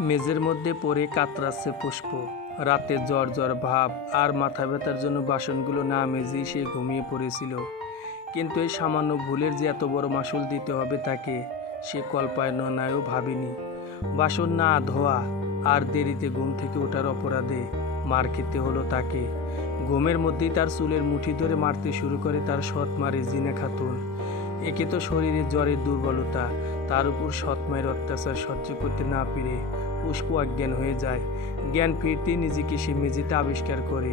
মেঝের মধ্যে পড়ে কাতরাচ্ছে পুষ্প। রাতে জ্বর জ্বর ভাব আর মাথা ব্যথার জন্য বাসনগুলো না মেজেই সে ঘুমিয়ে পড়েছিল। কিন্তু এই সামান্য ভুলের যে এত বড় মাসুল দিতে হবে তাকে সে কল্পনায়ও ভাবেনি। বাসন না ধোয়া আর দেরিতে ঘুম থেকে ওঠার অপরাধে মার খেতে হলো তাকে। ঘুমের মধ্যেই তার চুলের মুঠি ধরে মারতে শুরু করে তার সৎ মা রেজিনা খাতুন। একে তো শরীরে জ্বরের দুর্বলতা, তার উপর সৎ মায়ের অত্যাচার সহ্য করতে না পেরে পুষ্প অজ্ঞান হয়ে যায়। জ্ঞান ফিরতেই নিজেকে সে মেঝেতে আবিষ্কার করে।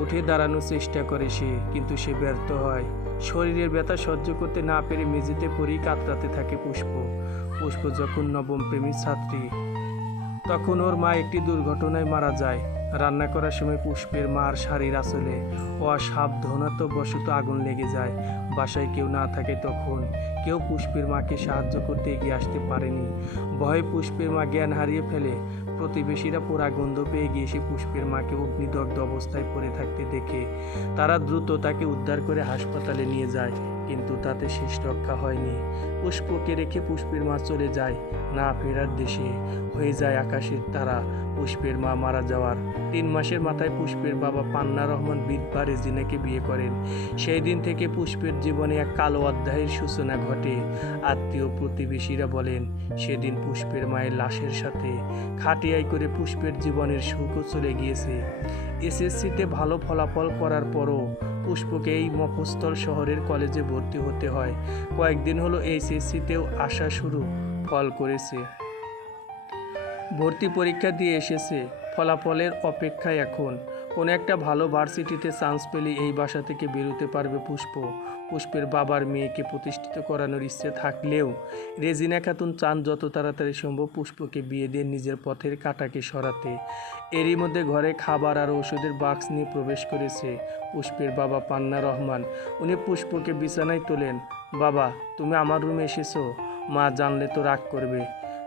উঠে দাঁড়ানোর চেষ্টা করে সে, কিন্তু সে ব্যর্থ হয়। শরীরের ব্যথা সহ্য করতে না পেরে মেঝেতে পড়েই কাতরাতে থাকে পুষ্প। পুষ্প যখন নবম প্রেমীর ছাত্রী, তখন ওর মা একটি দুর্ঘটনায় মারা যায়। রান্না করার সময় পুষ্পের মার শাড়ির আঁচলে অসাবধানতাবশত আগুন লেগে যায়। বাসায় কেউ না থাকে তখন কেউ পুষ্পের মাকে সাহায্য করতে এগিয়ে আসতে পারেনি। ভয়ে পুষ্পের মা জ্ঞান হারিয়ে ফেলে। প্রতিবেশীরা পোড়া গন্ধ পেয়ে গিয়ে এসে পুষ্পের মাকে অগ্নিদগ্ধ অবস্থায় পড়ে থাকতে দেখে তারা দ্রুত তাকে উদ্ধার করে হাসপাতালে নিয়ে যায়, কিন্তু তাতে শেষ রক্ষা হয়নি। পুষ্পকে রেখে পুষ্পের মা চলে যায় না ফেরার দেশে। হয়ে যায় আকাশের তারা পুষ্পের মা মারা যাওয়ার 3 মাসের মাথায় পুষ্পের বাবা পান্না রহমান বিধবা রেজিনাকে বিয়ে করেন। সেই দিন থেকে পুষ্পের জীবনে এক কালো অধ্যায়ের সূচনা ঘটে। আত্মীয় প্রতিবেশীরা বলেন সেদিন পুষ্পের মায়ের লাশের সাথে খাটিয়াই করে পুষ্পের জীবনের সুখও চলে গিয়েছে। এসএসসিতে ভালো ফলাফল করার পরও পুষ্পকে এই মফস্বল শহরের কলেজে ভর্তি হতে হয়। কয়েকদিন হলো এইচএসসিতেও আসা শুরু ফল করেছে। ভর্তি পরীক্ষা দিয়ে এসেছে, ফলাফলের অপেক্ষায় এখন। কোনো একটা ভালো ভার্সিটিতে চান্স পেলে এই বাসা থেকে বেরোতে পারবে পুষ্প। পুষ্পের বাবার মেয়েকে প্রতিষ্ঠিত করানোর ইচ্ছে থাকলেও রেজিনা খাতুন চান যত তাড়াতাড়ি সম্ভব পুষ্পকে বিয়ে দিয়ে নিজের পথের কাঁটাকে সরাতে। এরই মধ্যে ঘরে খাবার আর ওষুধের বাক্স নিয়ে প্রবেশ করেছে পুষ্পের বাবা পান্না রহমান। উনি পুষ্পকে বিছানায় তোলেন। বাবা, তুমি আমার রুমে এসেছো? মা জানলে তো রাগ করবে,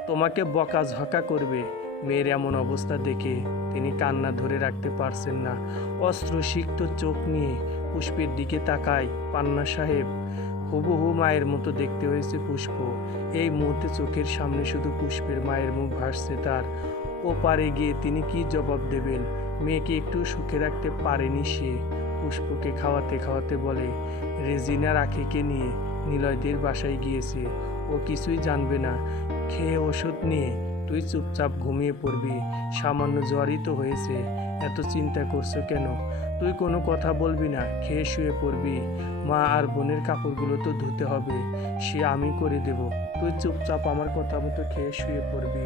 তোমাকে বকাঝকা করবে। মেয়ের এমন অবস্থা দেখে তিনি কান্না ধরে রাখতে পারছেন না। অশ্রুসিক্ত চোখ নিয়ে পুষ্পের দিকে তাকায় পান্না সাহেব। হুবহু মায়ের মতো দেখতে হয়েছে পুষ্প। এই মুহূর্তে চোখের সামনে শুধু পুষ্পের মায়ের মুখ ভাসছে তার। ও পারে গিয়ে তিনি কি জবাব দেবেন? মেয়েকে একটু সুখে রাখতে পারেনি সে। পুষ্পকে খাওয়াতে খাওয়াতে বলে রেজিনা রাখিকে নিয়ে নিলয়দের বাসায় গিয়েছে, ও কিছুই জানবে না। খেয়ে ওষুধ নিয়ে তুই চুপচাপ ঘুমিয়ে পড়বি। সামান্য জ্বরই তো হয়েছে, এত চিন্তা করছো কেন? তুই কোনো কথা বলবি না, খেয়ে শুয়ে পড়বি। মা আর বোনের কাপড়গুলো তো ধুতে হবে, সে আমি করে দেব। তুই চুপচাপ আমার কথা মতো খেয়ে শুয়ে পড়বি।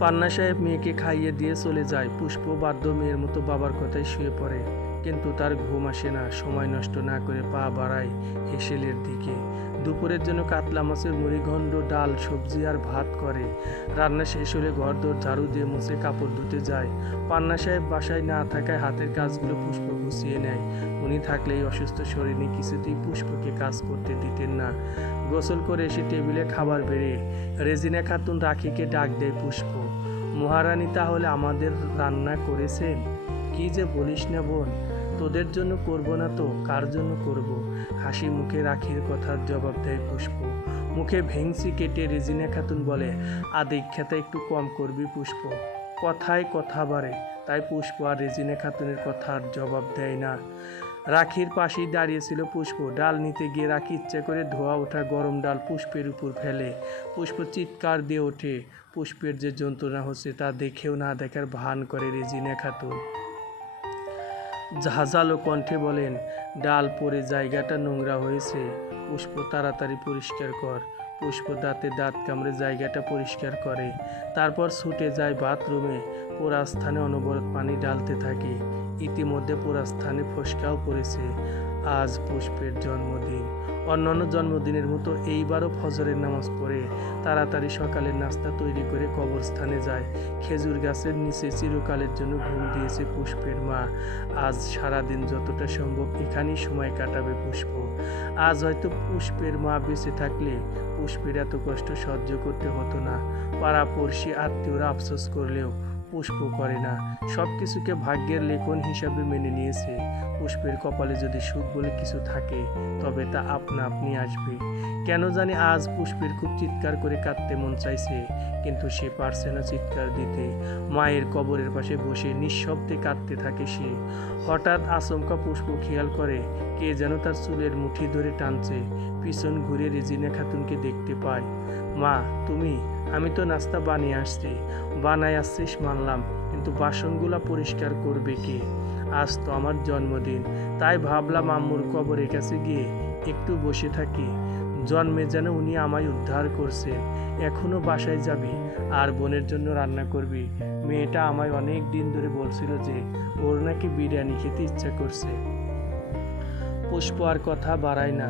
পান্না সাহেব মেয়েকে খাইয়ে দিয়ে চলে যায়। পুষ্প বাধ্য মেয়ের মতো বাবার কথায় শুয়ে পড়ে, কিন্তু তার ঘুম আসে না। সময় নষ্ট না করে পা বাড়ায় হেসেলের দিকে। দুপুরের জন্য কাতলা মাছের মুড়িঘণ্ড, ডাল, সবজি আর ভাত করে। রান্না শেষ হলে ঘরদোর ঝাড়ু দিয়ে মুছে কাপড় ধুতে যায়। পান্না সাহেব বাসায় না থাকায় হাতের কাজগুলো পুষ্প গুছিয়ে নেয়। উনি থাকলে এই অসুস্থ শরীর নিয়ে কিছুতেই পুষ্পকে কাজ করতে দিতেন না। গোসল করে এসে টেবিলে খাবার বেড়ে রেজিনা খাতুন রাখিকে ডাক দেয় পুষ্প। মহারানী তাহলে আমাদের রান্না করেছেন? কি যে বলিস না বোন, তোদের জন্য করব না তো কার জন্য করব? হাসি মুখে রাখির কথার জবাব দেয় পুষ্প। মুখে ভেংসি কেটে রেজিনা খাতুন বলে আদিক্ষাতা একটু কম করবি পুষ্প। কথায় কথা বাড়ে, তাই পুষ্প আর রেজিনা খাতুনের কথার জবাব দেয় না। রাখির পাশেই দাঁড়িয়েছিল পুষ্প। ডাল নিতে গিয়ে রাখি ইচ্ছে করে ধোয়া ওঠা গরম ডাল পুষ্পের উপর ফেলে। পুষ্প চিৎকার দিয়ে ওঠে। পুষ্পের যে যন্ত্রণা হচ্ছে তা দেখেও না দেখার ভান করে রেজিনা খাতুন। ঝাঁঝালো কণ্ঠে বলেন ডাল পড়ে জায়গাটা নোংরা হয়েছে, পুষ্প তাড়াতাড়ি পরিষ্কার কর। পুষ্প দাঁতে দাঁত কামড়ে জায়গাটা পরিষ্কার করে, তারপর ছুটে যায় বাথরুমে। পোড়া স্থানে অনবরত পানি ঢালতে থাকে। ইতিমধ্যে পোড়া স্থানে ফোসকাও পড়েছে। আজ পুষ্পের জন্মদিন। অন্যান্য জন্মদিনের মতো এইবারও ফজরের নামাজ পড়ে তাড়াতাড়ি সকালের নাস্তা তৈরি করে কবরস্থানে যায়। খেজুর গাছের নিচে চিরকালের জন্য ঘুম দিয়েছে পুষ্পের মা। আজ সারাদিন যতটা সম্ভব এখানেই সময় কাটাবে পুষ্প। আজ হয়তো পুষ্পের মা বেঁচে থাকলে পুষ্পের এত কষ্ট সহ্য করতে হতো না। পাড়াপড়শি আত্মীয়রা আফসোস করলেও পুষ্প করে না। সব কিছুকে ভাগ্যের লেখন হিসাবে মেনে নিয়েছে। পুষ্পের কপালে যদি সুখ বলে কিছু থাকে তবে তা আপনা আপনি আসবে। কেন জানি আজ পুষ্পের খুব চিৎকার করে কাঁদতে মন চাইছে, কিন্তু সে পারছে না চিৎকার দিতে। মায়ের কবরের পাশে বসে নিঃশব্দে কাঁদতে থাকে সে। হঠাৎ আচমকা পুষ্প খেয়াল করে কে যেন তার চুলের মুঠি ধরে টানছে। পিছন ঘুরে রেজিনা খাতুনকে দেখতে পায়। মা তুমি? আমি তো নাস্তা বানিয়ে আসছি। বানাই আসছিস মানলাম, কিন্তু বাসনগুলা পরিষ্কার করবে কে? আজ তো আমার জন্মদিন, তাই ভাবলাম আম্মুর কবরের কাছে গিয়ে একটু বসে থাকি। জন্মে যেন উনি আমায় উদ্ধার করছেন। এখনো বাসায় যাবি আর বোনের জন্য রান্না করবি। মেয়েটা আমায় অনেক দিন ধরে বলছিল যে ওর নাকি বিরিয়ানি খেতে ইচ্ছা করছে। পুষ্প আর কথা বাড়ায় না,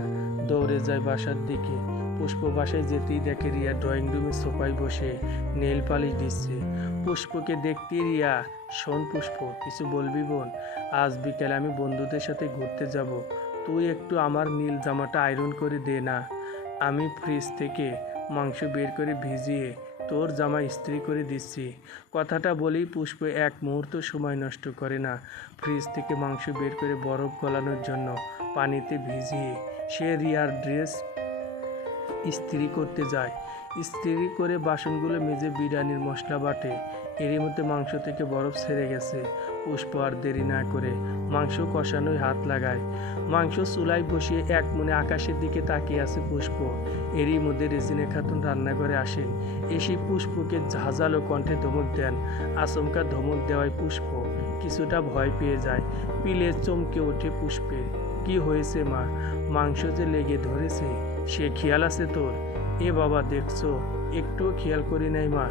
দৌড়ে যায় বাসার দিকে। পুষ্প বাসায় যেতেই দেখে রিয়া ড্রয়িং রুমে সোফায় বসে নেল পালিশ দিচ্ছে। পুষ্পকে দেখতে রিয়া, শোন পুষ্প, কিছু বলবি বোন? আজ বিকেলে আমি বন্ধুদের সাথে ঘুরতে যাব, তুই একটু আমার নীল জামাটা আয়রন করে দে না। আমি ফ্রিজ থেকে মাংস বের করে ভিজিয়ে তোর জামা ইস্ত্রি করে দিচ্ছি। কথাটা বলেই পুষ্প এক মুহূর্ত সময় নষ্ট করে না। ফ্রিজ থেকে মাংস বের করে বরফ গলানোর জন্য পানিতে ভিজিয়ে সে রিয়ার ড্রেস ইস্ত্রি করতে যায়। ইস্ত্রি করে বাসনগুলো মেজে বিরিয়ানির মশলা বাটে। এরই মধ্যে মাংস থেকে বরফ ছেড়ে গেছে। পুষ্প আর দেরি না করে মাংস কষানোয় হাত লাগায়। মাংস চুলায় বসিয়ে এক মনে আকাশের দিকে তাকিয়ে আছে পুষ্প। এরই মধ্যে রেজিনা খাতুন রান্নাঘরে আসেন। এসে পুষ্পকে ঝাঁঝালো কণ্ঠে ধমক দেন। আচমকা ধমক দেওয়ায় পুষ্প কিছুটা ভয় পেয়ে যায়। পিলে চমকে ওঠে পুষ্পের। কি হয়েছে মা? মাংস যে লেগে ধরেছে, সে খেয়াল আছে তোর? এ বাবা দেখছো, একটুও খেয়াল করি নাই মা।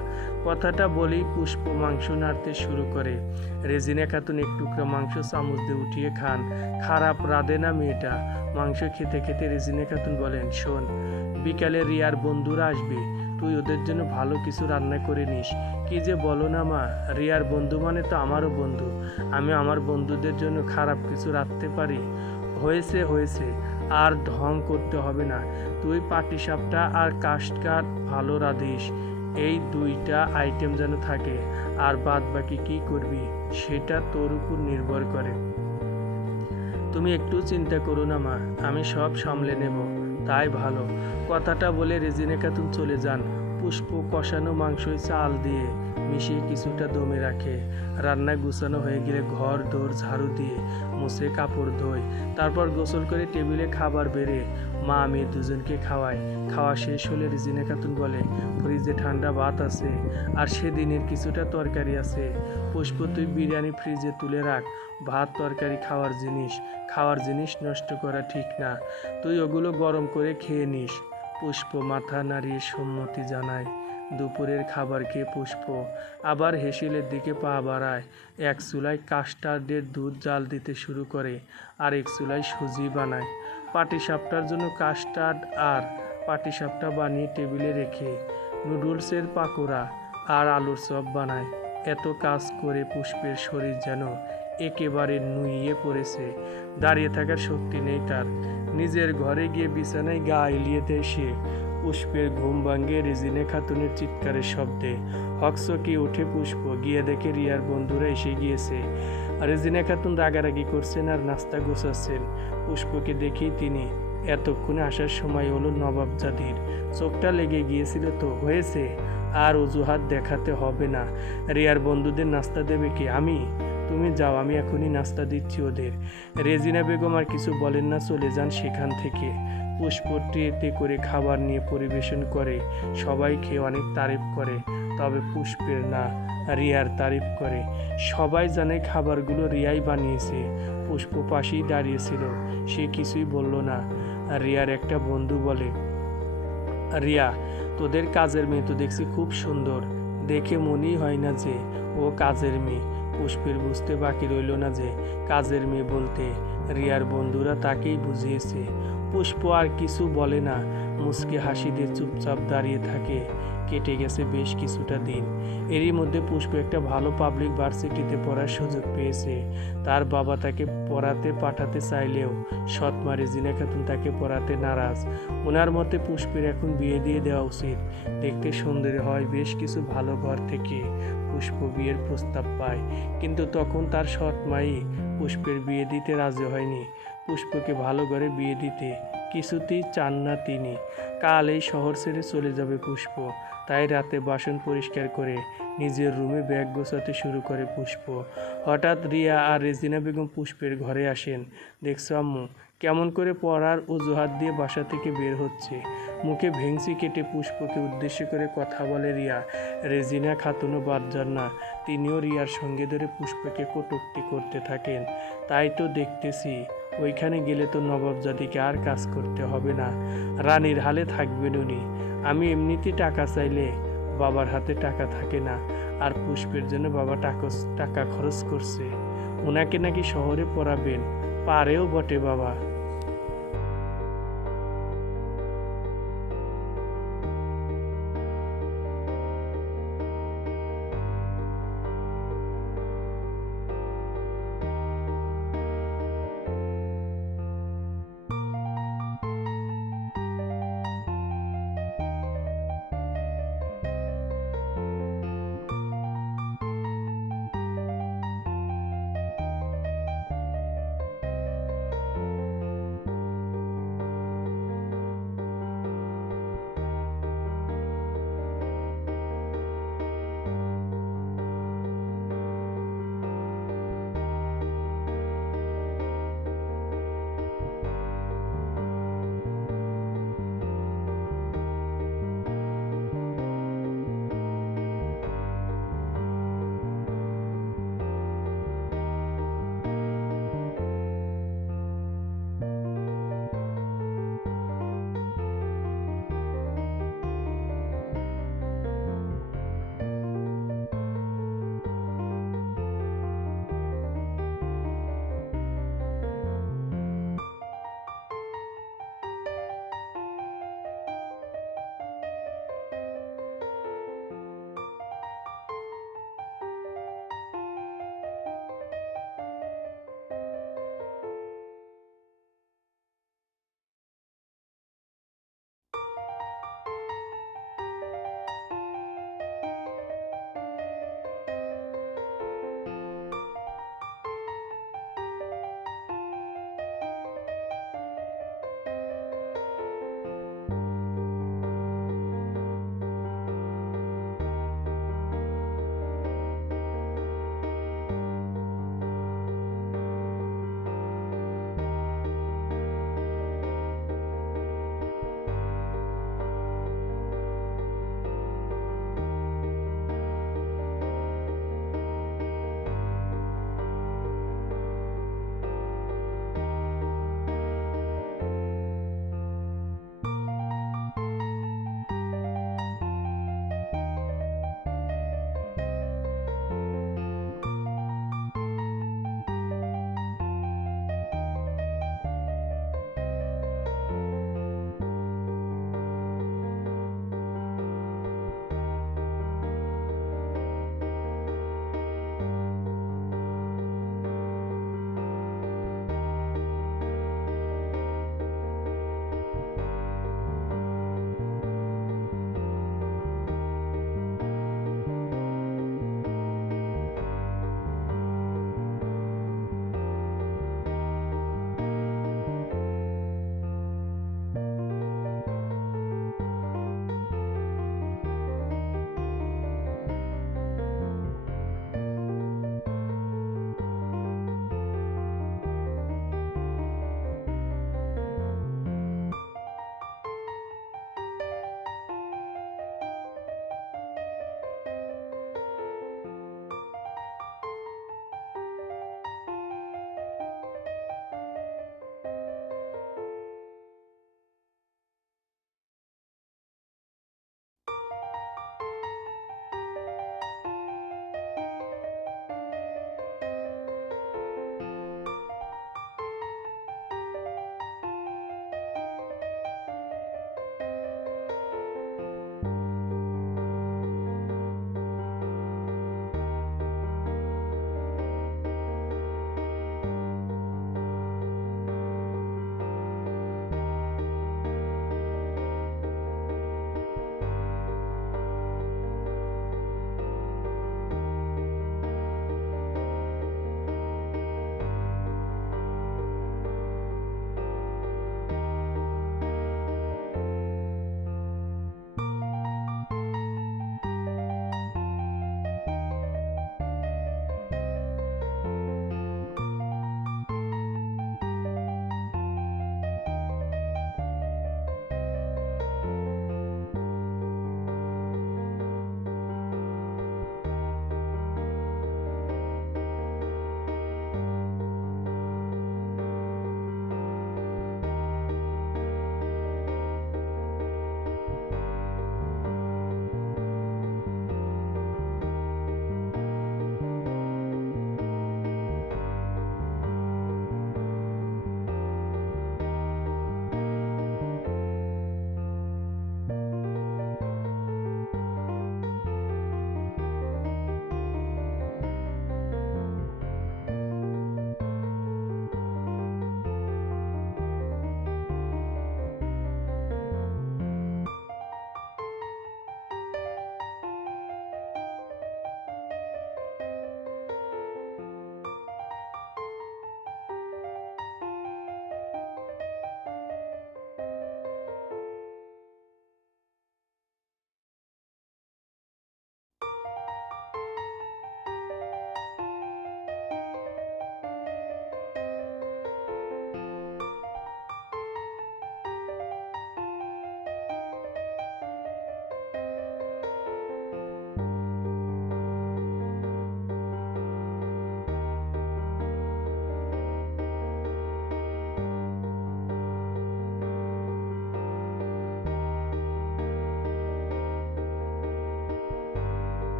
কথাটা বলেই পুষ্প মাংস নাড়তে শুরু করে। রেজিনা খাতুন এক টুকরা মাংস চামচ দিয়ে উঠিয়ে খান। খারাপ রাঁধে না মেয়েটা। মাংস খেতে খেতে রেজিনা খাতুন বলেন, শোন, বিকালে রিয়ার বন্ধুরা আসবে, তুই ওদের জন্য ভালো কিছু রান্না করে নিস। কি যে বলো না মা, রিয়ার বন্ধু মানে তো আমারও বন্ধু। আমি আমার বন্ধুদের জন্য খারাপ কিছু রাখতে পারি? হয়েছে হয়েছে, আর ঢং করতে হবে না। তুই পাটিসাপটা আর কাস্টার্ড ভালো রাঁধিস, এই দুইটা আইটেম যেন থাকে। আর বাদ বাকি কী করবি সেটা তোর উপর নির্ভর করে। তুমি একটু চিন্তা করো না মা, আমি সব সামলে নেব। তাই ভালো। কথাটা বলে রেজিনা খাতুন চলে যান। পুষ্প কষানো মাংসই চাল দিয়ে মিশিয়ে কিছুটা দমে রাখে। রান্না গুছানো হয়ে গেলে ঘর দোর ঝাড়ু দিয়ে মুছে কাপড় ধোয়। তারপর গোসল করে টেবিলে খাবার বেড়ে মা মেয়ে দুজনকে খাওয়ায়। খাওয়া শেষ হলে রেজিনা খাতুন বলে, ফ্রিজে ঠান্ডা ভাত আছে আর সেদিনের কিছুটা তরকারি আছে। পুষ্প তুই বিরিয়ানি ফ্রিজে তুলে রাখ। ভাত তরকারি খাওয়ার জিনিস নষ্ট করা ঠিক না। তুই ওগুলো গরম করে খেয়ে নিস। পুষ্প মাথা নাড়িয়ে সম্মতি জানায়। দুপুরের খাবার খেয়ে পুষ্প আবার হেসেলের দিকে পা বাড়ায়। এক চুলায় কাস্টার্ডের দুধ জাল দিতে শুরু করে, আর এক চুলায় সুজি বানায়। পাটিসাপটার জন্য কাস্টার্ড আর পাটিসাপটা বানিয়ে টেবিলে রেখে নুডলসের পাকোড়া আর আলুর চপ বানায়। এত কাজ করে পুষ্পের শরীর যেন একেবারে নুইয়ে পড়েছে। দাঁড়িয়ে থাকার শক্তি নেই তার। নিজের ঘরে গিয়ে বিছানায় গা এলিয়ে দেয় সে। পুষ্পের ঘুম ভাঙে রেজিনা খাতুনের চিৎকারের শব্দে। হকচকিয়ে ওঠে পুষ্প, গিয়ে দেখে রিয়ার বন্ধুরা এসে গিয়েছে। রেজিনা খাতুন রাগারাগি করছেন আর নাস্তা গোছাচ্ছেন। পুষ্পকে দেখেই তিনি, এতক্ষণে আসার সময় হলো নবাবজাদির, চোখটা লেগে গিয়েছিল তো, হয়েছে, আর অজুহাত দেখাতে হবে না। রিয়ার বন্ধুদের নাস্তা দেবে কে? আমি? তুমি যাও, আমি এখনই নাস্তা দিচ্ছি ওদের। রেজিনা বেগম আর কিছু বলেন না, চলে যান সেখান থেকে। পুষ্প ট্রেতে করে খাবার নিয়ে পরিবেশন করে। সবাই খেয়ে অনেক তারিফ করে, তবে পুষ্পের না, রিয়ার তারিফ করে। সবাই জানে খাবারগুলো রিয়াই বানিয়েছে। পুষ্প পাশেই দাঁড়িয়েছিল, সে কিছুই বলল না। রিয়ার একটা বন্ধু বলে, রিয়া, তোদের কাজের মেয়ে তো দেখছি খুব সুন্দর, দেখে মনেই হয় না যে ও কাজের মেয়ে। পুষ্পের বুঝতে বাকি রইল না যে কাজের মেয়ে বলতে রিয়ার বন্ধুরা তাকেই বুঝিয়েছে। পুষ্প আর কিছু বলে না, মুচকি হাসি দিয়ে চুপচাপ দাঁড়িয়ে থাকে। কেটে গেছে বেশ কিছুটা দিন। এরই মধ্যে পুষ্প একটা ভালো পাবলিক ভার্সিটিতে পড়ার সুযোগ পেয়েছে। তার বাবা তাকে পড়াতে পাঠাতে চাইলেও সৎ মা রেজিনা খাতুন তাকে পড়াতে নারাজ। ওনার মতে পুষ্পের এখন বিয়ে দিয়ে দেওয়া উচিত। দেখতে সুন্দরী হয়, বেশ কিছু ভালো ঘর থেকে পুষ্প বিয়ের প্রস্তাব পায়, কিন্তু তখন তার সৎ মাই পুষ্পের বিয়ে দিতে রাজি হয়নি। পুষ্পকে ভালো ঘরে বিয়ে দিতে কিছুতেই চান না তিনি। কাল এই শহর ছেড়ে চলে যাবে পুষ্প। তাই রাতে বাসন পরিষ্কার করে নিজের রুমে ব্যাগ গোছাতে শুরু করে পুষ্প। হঠাৎ রিয়া আর রেজিনা বেগম পুষ্পের ঘরে আসেন। দেখছো আম্মু কেমন করে পড়ার অজুহাত দিয়ে বাসা থেকে বের হচ্ছে। মুখে ভেংচি কেটে পুষ্পকে উদ্দেশ্য করে কথা বলে রিয়া। রেজিনা খাতুনও বাদ যান না, তিনিও রিয়ার সঙ্গে ধরে পুষ্পকে কটূক্তি করতে থাকেন। তাই তো দেখতেছি, ওইখানে গেলে তো নবাবজাদিকে আর কাজ করতে হবে না, রানীর হালে থাকবেন উনি। আমি এমনিতেই টাকা চাইলে বাবার হাতে টাকা থাকে না, আর পুষ্পের জন্য বাবা টাকা খরচ করছে। ওনাকে নাকি শহরে পড়াবেন, পারেও বটে বাবা।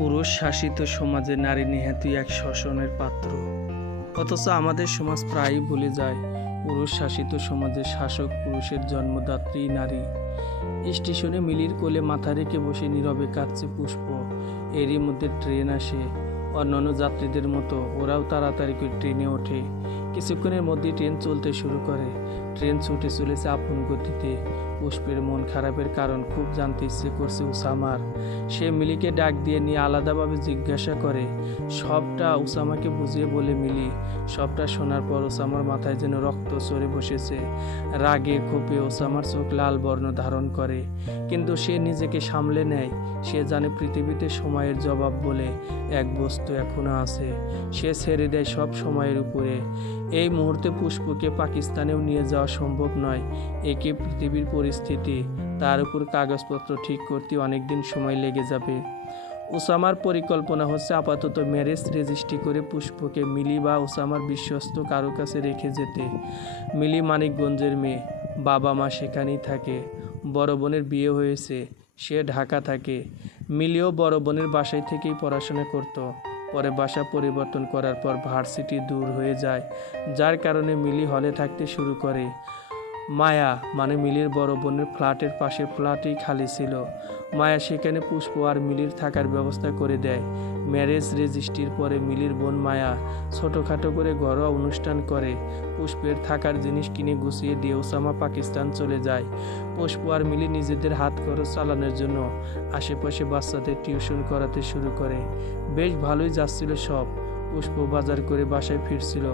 পুরুষ শাসিত সমাজে নারী নেহাতই এক শোষণের পাত্র। অথচ আমাদের সমাজ প্রায়ই ভুলে যায় পুরুষ শাসিত সমাজে শাসক পুরুষের জন্মদাত্রী নারী। স্টেশনে মিলির কোলে মাথা রেখে বসে নীরবে কাঁদছে পুষ্প। এরই মধ্যে ট্রেন আসে। অন্যান্য যাত্রীদের মতো ওরাও তাড়াতাড়ি করে ট্রেনে ওঠে। কিছুক্ষণের মধ্যেই ট্রেন চলতে শুরু করে। ট্রেন ছুটে চলেছে আপন গতিতে। পুষ্পের মন খারাপের কারণ খুব জানতে ইচ্ছে করছে উসামার। সে মিলিকে ডাক দিয়ে নিয়ে আলাদাভাবে জিজ্ঞাসা করে। সবটা উসামাকে বুঝিয়ে বলে মিলি। সবটা শোনার পর ওসামার মাথায় যেন রক্ত চড়ে বসেছে। রাগে ক্ষোভে ওসামার চোখ লাল বর্ণ ধারণ করে, কিন্তু সে নিজেকে সামলে নেয়। সে জানে পৃথিবীতে সময়ের জবাব বলে এক বস্তু এখনো আছে। সে ছেড়ে দেয় সব সময়ের উপরে। এই মুহূর্তে পুষ্পকে পাকিস্তানেও নিয়ে যাওয়া সম্ভব নয়। একে পৃথিবীর পরিস্থিতি, তার উপর কাগজপত্র ঠিক করতে অনেক দিন সময় লেগে যাবে। ওসামার পরিকল্পনা হচ্ছে আপাতত ম্যারেজ রেজিস্ট্রি করে পুষ্পকে মিলি বা ওসামার বিশ্বস্ত কারো কাছে রেখে যেতে। মিলি মানিকগঞ্জের মেয়ে, বাবা মা সেখানেই থাকে। বড় বোনের বিয়ে হয়েছে, সে ঢাকা থাকে। মিলিও বড় বোনের বাসায় থেকেই পড়াশোনা করত। পরে বাসা পরিবর্তন করার পর ভার্সিটি দূর হয়ে যায়, যার কারণে মিলি হলে থাকতে শুরু করে। মায়া মানে মিলির বড় বোনের ফ্ল্যাটের পাশে ফ্ল্যাটই খালি ছিল। মায়া সেখানে পুষ্প আর মিলির থাকার ব্যবস্থা করে দেয়। ম্যারেজ রেজিস্ট্রির পরে মিলির বোন মায়া ছোটোখাটো করে ঘরোয়া অনুষ্ঠান করে। পুষ্পের থাকার জিনিস কিনে গুছিয়ে দিয়ে ওসামা পাকিস্তান চলে যায়। পুষ্প আর মিলি নিজেদের হাত খরচ চালানোর জন্য আশেপাশে বাচ্চাদের টিউশন করাতে শুরু করে। বেশ ভালোই যাচ্ছিল সব। পুষ্প বাজার করে বাসায় ফিরছিল।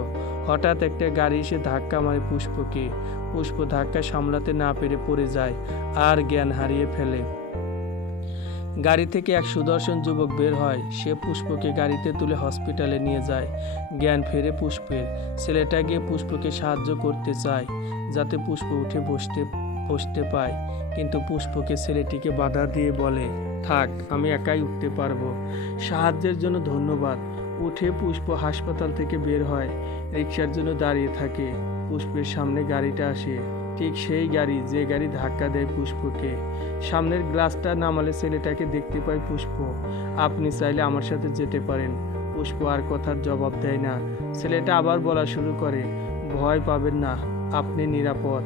হঠাৎ একটা গাড়ি এসে ধাক্কা মারে পুষ্পকে। পুষ্প ধাক্কা সামলাতে না পেরে পড়ে যায় আর জ্ঞান হারিয়ে ফেলে। গাড়ি থেকে এক সুদর্শন যুবক বের হয়। সে পুষ্পকে গাড়িতে তুলে হসপিটালে নিয়ে যায়। জ্ঞান ফেরে পুষ্পের। ছেলেটা গিয়ে পুষ্পকে সাহায্য করতে চায় যাতে পুষ্প উঠে বসতে পায়, কিন্তু পুষ্পকে ছেলেটিকে বাধা দিয়ে বলে, থাক, আমি একাই উঠতে পারবো। সাহায্যের জন্য ধন্যবাদ। উঠে পুষ্প হাসপাতাল থেকে বের হয়। রিকশার জন্য দাঁড়িয়ে থাকে। পুষ্পের সামনে গাড়িটা আসে, ঠিক সেই গাড়ি যে গাড়ি ধাক্কা দেয় পুষ্পকে। সামনের গ্লাসটা নামালে ছেলেটাকে দেখতে পায় পুষ্প। আপনি চাইলে আমার সাথে যেতে পারেন। পুষ্প আর কথার জবাব দেয় না। ছেলেটা আবার বলা শুরু করে, ভয় পাবেন না, আপনি নিরাপদ।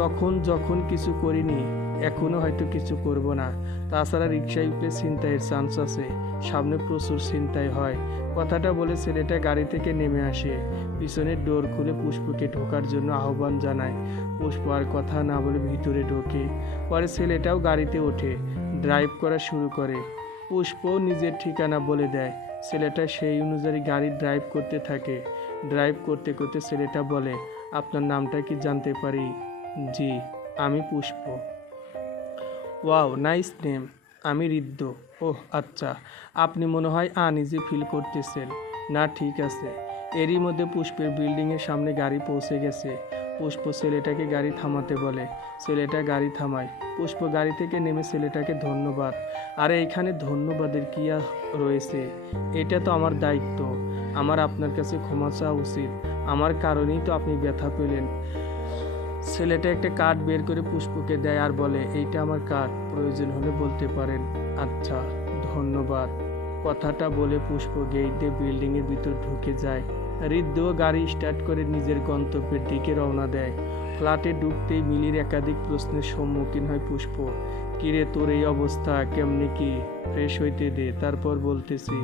তখন যখন কিছু করিনি, এখনো হয়তো কিছু করব না। তাছাড়া রিকশায় উঠলে ছিনতাইয়ের চান্স আছে, সামনে প্রচুর ছিনতাই হয়। কথাটা বলে ছেলেটা গাড়ি থেকে নেমে আসে। পিছনের ডোর খুলে পুষ্পকে ঢোকার জন্য আহ্বান জানায়। পুষ্প আর কথা না বলে ভিতরে ঢোকে। পরে ছেলেটাও গাড়িতে ওঠে, ড্রাইভ করা শুরু করে। পুষ্পও নিজের ঠিকানা বলে দেয়। ছেলেটা সেই অনুযায়ী গাড়ি ড্রাইভ করতে থাকে। ড্রাইভ করতে করতে ছেলেটা বলে, আপনার নামটা কি জানতে পারি? জি, আমি পুষ্প। Wow, nice name. আমি ঋদ্ধ। ওহ আচ্ছা, আপনি মনে হয় আনইজি ফিল করতেছেন। না, ঠিক আছে। এরই মধ্যে পুষ্পের বিল্ডিংয়ের সামনে গাড়ি পৌঁছে গেছে। পুষ্প ছেলেটাকে গাড়ি থামাতে বলে। ছেলেটা গাড়ি থামায়। পুষ্প গাড়ি থেকে নেমে ছেলেটাকে ধন্যবাদ। আরে এখানে ধন্যবাদের কি আর রয়েছে? এটা তো আমার দায়িত্ব। আমার আপনার কাছে ক্ষমা চাওয়া উচিত। আমার কারণেই তো আপনি ব্যথা পেলেন। ছেলেটা একটা কার্ড বের করে পুষ্পকে দেয় আর বলে, এইটা আমার কার্ড, প্রয়োজন হলে বলতে পারেন। আচ্ছা, ধন্যবাদ। কথাটা বলে পুষ্প গেট দিয়ে বিল্ডিংয়ের ভিতর ঢুকে যায়। ঋদ্ধও গাড়ি স্টার্ট করে নিজের গন্তব্যের দিকে রওনা দেয়। ফ্ল্যাটে ঢুকতেই মিলির একাধিক প্রশ্নের সম্মুখীন হয় পুষ্প। কিরে, তোর এই অবস্থা, কেমনে কি? ফ্রেশ হইতে দে, তারপর বলতেছি।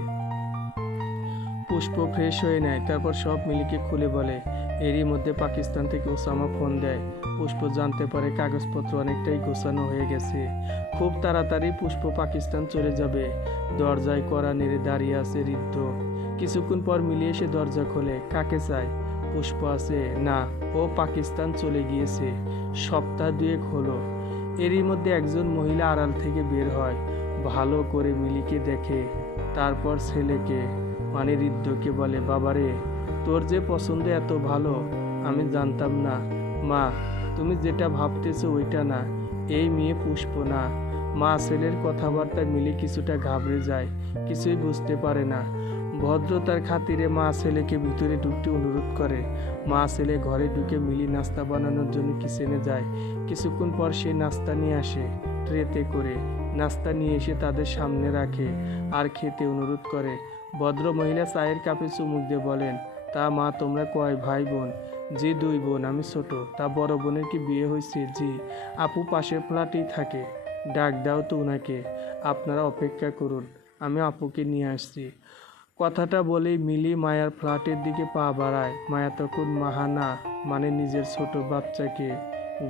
পুষ্প ফ্রেশ হয়ে নেয়, তারপর সব মিলিকে খুলে বলে। এরই মধ্যে পাকিস্তান থেকে ওসামা ফোন দেয়। পুষ্প জানতে পারে কাগজপত্র অনেকটাই গোছানো হয়ে গেছে। খুব তাড়াতাড়ি পুষ্প পাকিস্তান চলে যাবে। দরজায় কড়া নেড়ে দাঁড়িয়ে আছে ঋদ্ধ। কিছুক্ষণ পর মিলি এসে দরজা খোলে। কাকে চায়? পুষ্প আছে? না, ও পাকিস্তান চলে গিয়েছে, সপ্তাহ দুয়েক হলো। এরই মধ্যে একজন মহিলা আড়াল থেকে বের হয়। ভালো করে মিলিকে দেখে, তারপর ছেলেকে মানে ঋদ্ধকে বলে, বাবারে, তোর যে পছন্দ এত ভালো, আমি জানতাম না। মা, তুমি যেটা ভাবতেছো ওইটা না, এই মেয়ে পুষ্প না। মা ছেলের কথাবার্তায় মিলি কিছুটা ঘাবড়ে যায়, কিছুই বুঝতে পারে না। ভদ্রতার খাতিরে মা ছেলেকে ভিতরে ঢুকতে অনুরোধ করে। মা ছেলে ঘরে ঢুকে মিলি নাস্তা বানানোর জন্য কিচেনে যায়। কিছুক্ষণ পর সে নাস্তা নিয়ে আসে। ট্রেতে করে নাস্তা নিয়ে এসে তাদের সামনে রাখে আর খেতে অনুরোধ করে। ভদ্র মহিলা চায়ের কাপে চুমুক দিয়ে বলেন, তা মা, তোমরা কয় ভাই বোন? জি, 2 বোন, আমি ছোট। তা বড় বোনের কি বিয়ে হয়েছে? জি, আপু পাশের ফ্ল্যাটেই থাকে। ডাক দাও তো উনাকে। আপনারা অপেক্ষা করুন, আমি আপুকে নিয়ে আসছি। কথাটা বলেই মিলি মায়ার ফ্ল্যাটের দিকে পা বাড়ায়। মায়া তখন মাহানা মানে নিজের ছোট বাচ্চাকে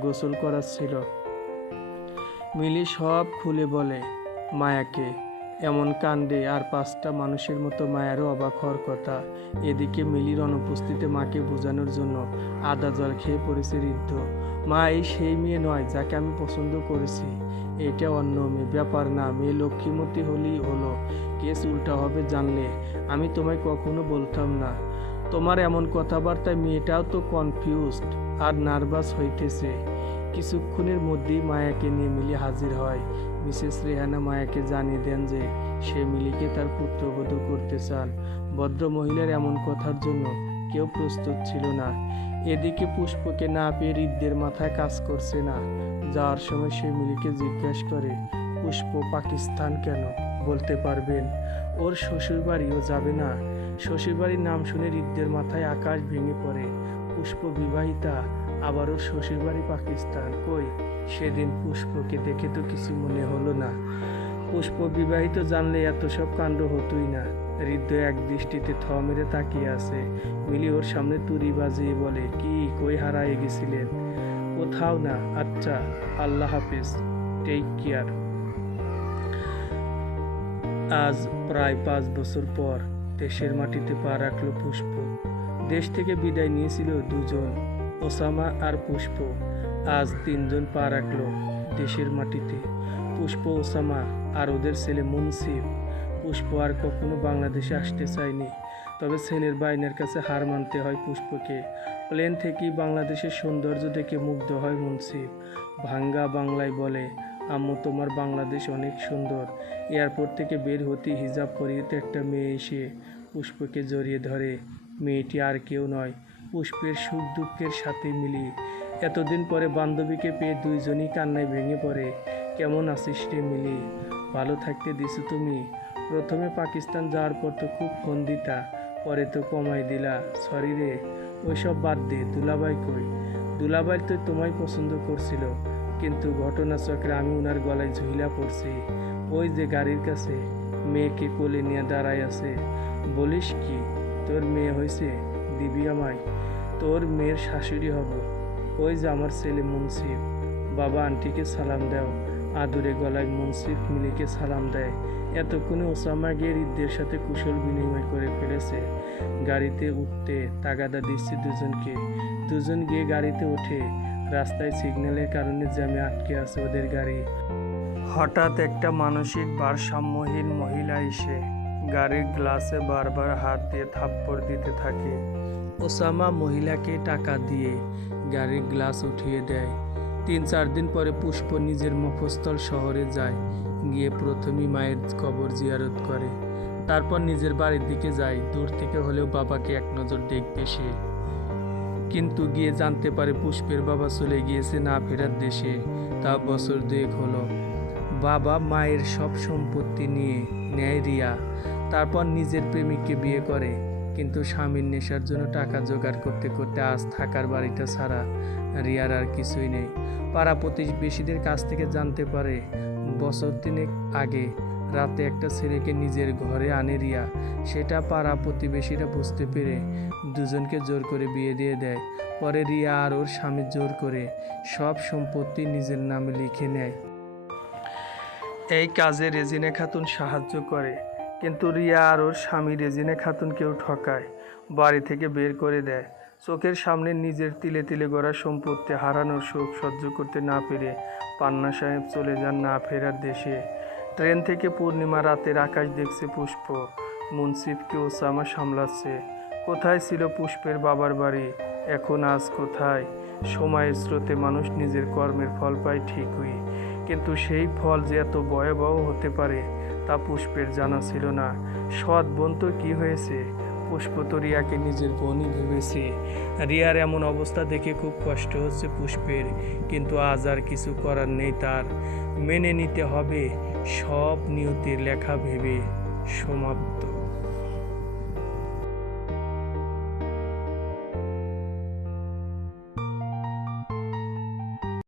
গোসল করাচ্ছিল। মিলি সব খুলে বলে মায়াকে। এমন কাণ্ডে আর 5টা মানুষের মতো মায়ারও অবাক হওয়ার কথা। এদিকে মিলির অনুপস্থিতিতে মাকে বোঝানোর জন্য আদা জল খেয়ে পড়েছে ঋদ্ধ। মা, এই সেই মেয়ে নয় যাকে আমি পছন্দ করেছি। এটা অন্য মেয়ে, ব্যাপার না। মেয়ে লক্ষ্মীমতী হলেই হলো, কেস উল্টা হবে জানলে আমি তোমায় কখনো বলতাম না। তোমার এমন কথাবার্তায় মেয়েটাও তো কনফিউজড আর নার্ভাস হইতেছে। কিছুক্ষণের মধ্যেই মায়াকে নিয়ে মিলি হাজির হয়। মিসেস রেহানা মায়াকে জানিয়ে দেন যে সে মিলিকে তার পুত্রবধূ করতে চান। ভদ্র মহিলার এমন কথার জন্য কেউ প্রস্তুত ছিল না। এদিকে পুষ্পকে না পেয়ে ঋদ্ধের মাথায় কাজ করছে না। যাওয়ার সময় সে মিলিকে জিজ্ঞাসা করে, পুষ্প পাকিস্তান কেন, বলতে পারবেন? ওর শ্বশুরবাড়িও যাবে না? শ্বশুরবাড়ির নাম শুনে ঋদ্ধের মাথায় আকাশ ভেঙে পড়ে। পুষ্প বিবাহিতা, আবার ওর শ্বশুরবাড়ি পাকিস্তান? কই, সেদিন পুষ্পকে দেখে তো কিছু মনে হলো না। পুষ্প বিবাহিত জানলে এত সব কাণ্ড হতোই না। ঋদ্ধ এক দৃষ্টিতে থ মেরে তাকিয়ে আছে। মিলি ওর সামনে তুড়ি বাজিয়ে বলে, কি, কই হারায়ে গেছিলেন? কোথাও না। আচ্ছা, আল্লাহ হাফিজ, টেক কেয়ার। আজ প্রায় 5 বছর পর দেশের মাটিতে পা রাখল পুষ্প। দেশ থেকে বিদায় নিয়েছিল 2 জন, ওসামা আর পুষ্প। আজ 3 জন পা রাখল দেশের মাটিতে, পুষ্প, ওসামা আর ওদের ছেলে মুনসিফ। পুষ্প আর কখনো বাংলাদেশে আসতে চায়নি, তবে ছেলের বায়নার কাছে হার মানতে হয় পুষ্পকে। প্লেন থেকেই বাংলাদেশের সৌন্দর্য দেখে মুগ্ধ হয় মুনসিফ। ভাঙ্গা বাংলায় বলে, আম্মু, তোমার বাংলাদেশ অনেক সুন্দর। এয়ারপোর্ট থেকে বের হতেই হিজাব পরিহিত একটা মেয়ে এসে পুষ্পকে জড়িয়ে ধরে। মেয়েটি আর কেউ নয়, পুষ্পের সুখ দুঃখের সাথে মিলি। এতদিন পরে বান্ধবীকে পেয়ে 2 জনই কান্নায় ভেঙে পড়ে। কেমন আছিস রে মিলি? ভালো থাকতে দিছো তুমি? প্রথমে পাকিস্তান যাওয়ার পর তো খুব ফোন দিতা, পরে তো কমাই দিলা। সরি রে। ওইসব বাদ দে, দুলাভাই কই? দুলাভাই তো তোমায় পছন্দ করছিল, কিন্তু ঘটনাচক্রে আমি ওনার গলায় ঝুইলা পড়ছি। ওই যে গাড়ির কাছে মেয়েকে কোলে নিয়ে দাঁড়ায় আছে। বলিস কি, তোর মেয়ে হয়েছে? দিবি আমায়? তোর মেয়ের শাশুড়ি হব। ওই যে আমার ছেলে মুনসিফ। বাবা, আন্টিকে সালাম দাও। আদুরে গলায় মুনসিফ মিলিকে সালাম দেয়। এতক্ষণে ওসামা গিয়ে ঋদ্ধের সাথে কুশল বিনিময় করে ফেলেছে। গাড়িতে উঠতে তাগাদা দিচ্ছে 2 জনকে। 2 জন গিয়ে গাড়িতে ওঠে। রাস্তায় সিগন্যালের কারণে জ্যামে আটকে আছে ওদের গাড়ি। হঠাৎ একটা মানসিক ভারসাম্যহীন মহিলা এসে গাড়ির গ্লাসে বারবার হাত দিয়ে থাপ্পড় দিতে থাকে। ওসামা মহিলাকে টাকা দিয়ে গাড়ির গ্লাস উঠিয়ে দেয়। 3-4 দিন পরে পুষ্প নিজের মফস্বল শহরে যায়। গিয়ে প্রথমেই মায়ের কবর জিয়ারত করে, তারপর নিজের বাড়ির দিকে যায়। দূর থেকে হলেও বাবাকে এক নজর দেখবে সে। কিন্তু গিয়ে জানতে পারে পুষ্পের বাবা চলে গিয়েছে না ফেরার দেশে। তা বছর 2 হলো। বাবা মায়ের সব সম্পত্তি নিয়ে নেয় রিয়া। তারপর নিজের প্রেমিককে বিয়ে করে, কিন্তু স্বামীর নেশার জন্য টাকা জোগাড় করতে করতে আজ থাকার বাড়িটা ছাড়া রিয়ার আর কিছুই নেই। পাড়া প্রতিবেশীদের কাছ থেকে জানতে পারে বছর 3 আগে রাতে একটা ছেলেকে নিজের ঘরে আনে রিয়া। সেটা পাড়া প্রতিবেশীরা বুঝতে পেরে 2 জনকে জোর করে বিয়ে দিয়ে দেয়। পরে রিয়া আর ওর স্বামী জোর করে সব সম্পত্তি নিজের নামে লিখে নেয়। এই কাজে রেজিনা খাতুন সাহায্য করে, কিন্তু রিয়া আর ওর স্বামী রেজিনা খাতুনকেও ঠকায়, বাড়ি থেকে বের করে দেয়। চোখের সামনে নিজের তিলে তিলে গড়া সম্পত্তি হারানোর শোক সহ্য করতে না পেরে পান্না সাহেব চলে যান না ফেরার দেশে। ট্রেন থেকে পূর্ণিমা রাতের আকাশ দেখছে পুষ্প। মুনসিফকে ওসামা সামলাচ্ছে। কোথায় ছিল পুষ্পের বাবার বাড়ি? এখন আজ কোথায়? সময়ের স্রোতে মানুষ নিজের কর্মের ফল পায় ঠিকই, কিন্তু সেই ফল যে এত ভয়াবহ হতে পারে তা পুষ্পের জানা ছিল না। সৎ বোন তো কী হয়েছে? পুষ্প তো রিয়াকে নিজের বোনই ভেবেছে। রিয়ার এমন অবস্থা দেখে খুব কষ্ট হচ্ছে পুষ্পের, কিন্তু আজ আর কিছু করার নেই তার। মেনে নিতে হবে সব নিয়তির লেখা ভেবে। সমাপ্ত।